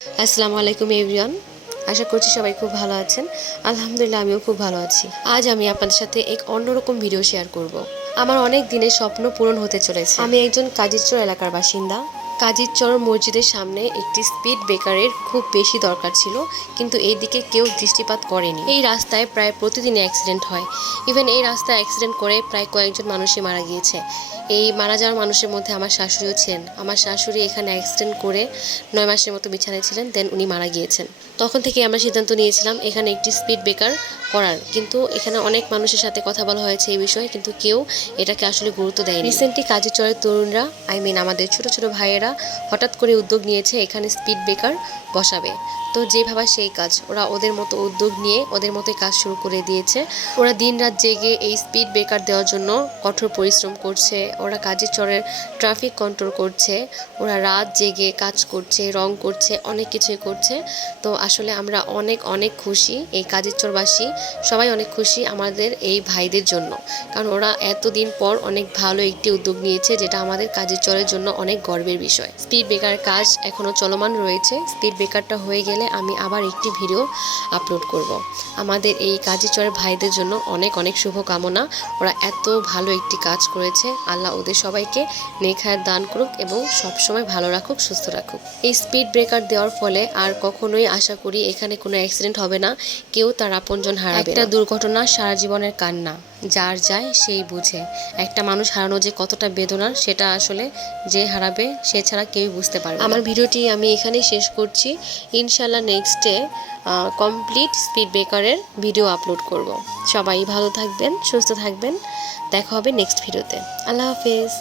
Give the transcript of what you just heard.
আসসালামু আলাইকুম এভরিওয়ান। আশা করছি সবাই খুব ভালো আছেন। আলহামদুলিল্লাহ আমিও খুব ভালো আছি। আজ আমি আপনাদের সাথে এক অন্যরকম ভিডিও শেয়ার করব। আমার অনেক দিনের স্বপ্ন পূরণ হতে চলেছে। আমি একজন কাজিরচর এলাকার বাসিন্দা। কাজিরচর মসজিদের সামনে একটি স্পিড ব্রেকারের খুব বেশি দরকার ছিল, কিন্তু এই দিকে কেউ দৃষ্টিপাত করেনি। এই রাস্তায় প্রায় প্রতিদিনই অ্যাক্সিডেন্ট হয়। ইভেন এই রাস্তায় অ্যাক্সিডেন্ট করে প্রায় কয়েকজন মানুষই মারা গিয়েছে। এই মারা যাওয়ার মানুষের মধ্যে আমার শাশুড়িও ছিলেন। আমার শাশুড়ি এখানে অ্যাক্সিডেন্ট করে 9 মাসের মতো বিছানায় ছিলেন, দেন উনি মারা গিয়েছেন। তখন থেকে আমরা সিদ্ধান্ত নিয়েছিলাম এখানে একটি স্পিড ব্রেকার করার, কিন্তু এখানে অনেক মানুষের সাথে কথা বলা হয়েছে এই বিষয়ে, কিন্তু কেউ এটাকে আসলে গুরুত্ব দেয়নি। রিসেন্টলি কাজিরচরের তরুণরা, আমাদের ছোট ছোট ভাইয়েরা হঠাৎ করে উদ্যোগ নিয়েছে এখানে স্পিড ব্রেকার বসাবে। তো যে ভাবা সেই কাজ, ওরা ওদের মতো উদ্যোগ নিয়ে ওদের মতোই কাজ শুরু করে দিয়েছে। ওরা দিন রাত জেগে এই স্পিড ব্রেকার দেওয়ার জন্য কঠোর পরিশ্রম করছে। ওরা কাজিরচরের ট্রাফিক কন্ট্রোল করছে, ওরা রাত জেগে কাজ করছে, রং করছে, অনেক কিছুই করছে। তো আসলে আমরা অনেক অনেক খুশি, এই কাজিরচরবাসী সবাই অনেক খুশি আমাদের এই ভাইদের জন্য, কারণ ওরা এতদিন পর অনেক ভালো একটি উদ্যোগ নিয়েছে, যেটা আমাদের কাজিরচরের জন্য অনেক গর্বের বিষয়। স্পিড ব্রেকারের কাজ এখনও চলমান রয়েছে। স্পিড ব্রেকারটা হয়ে গেলে আমি আবার একটি ভিডিও আপলোড করব। আমাদের এই কাজিরচরের ভাইদের জন্য অনেক অনেক শুভকামনা। ওরা এত ভালো একটি কাজ করেছে। আল্লাহ ওদের সবাইকে নেক হায়াত দান করুক এবং সবসময় ভালো রাখুক, সুস্থ রাখুক। এই স্পিড ব্রেকার দেওয়ার ফলে আর কখনোই আশা করি এখানে কোনো অ্যাক্সিডেন্ট হবে না, কেউ তার আপনজন হারাবে না। একটা দুর্ঘটনা সারা জীবনের কান্না, যার যায় সেই বুঝে। একটা মানুষ হারানো যে কতটা বেদনার, সেটা আসলে যে হারাবে সে ছাড়া কেউই বুঝতে পারবে না। আমার ভিডিওটি আমি এখানেই শেষ করছি। ইনশাল্লাহ নেক্সটে কমপ্লিট স্পিড ব্রেকারের ভিডিও আপলোড করব। সবাই ভালো থাকবেন, সুস্থ থাকবেন। দেখা হবে নেক্সট ভিডিওতে। আল্লাহ হাফেজ।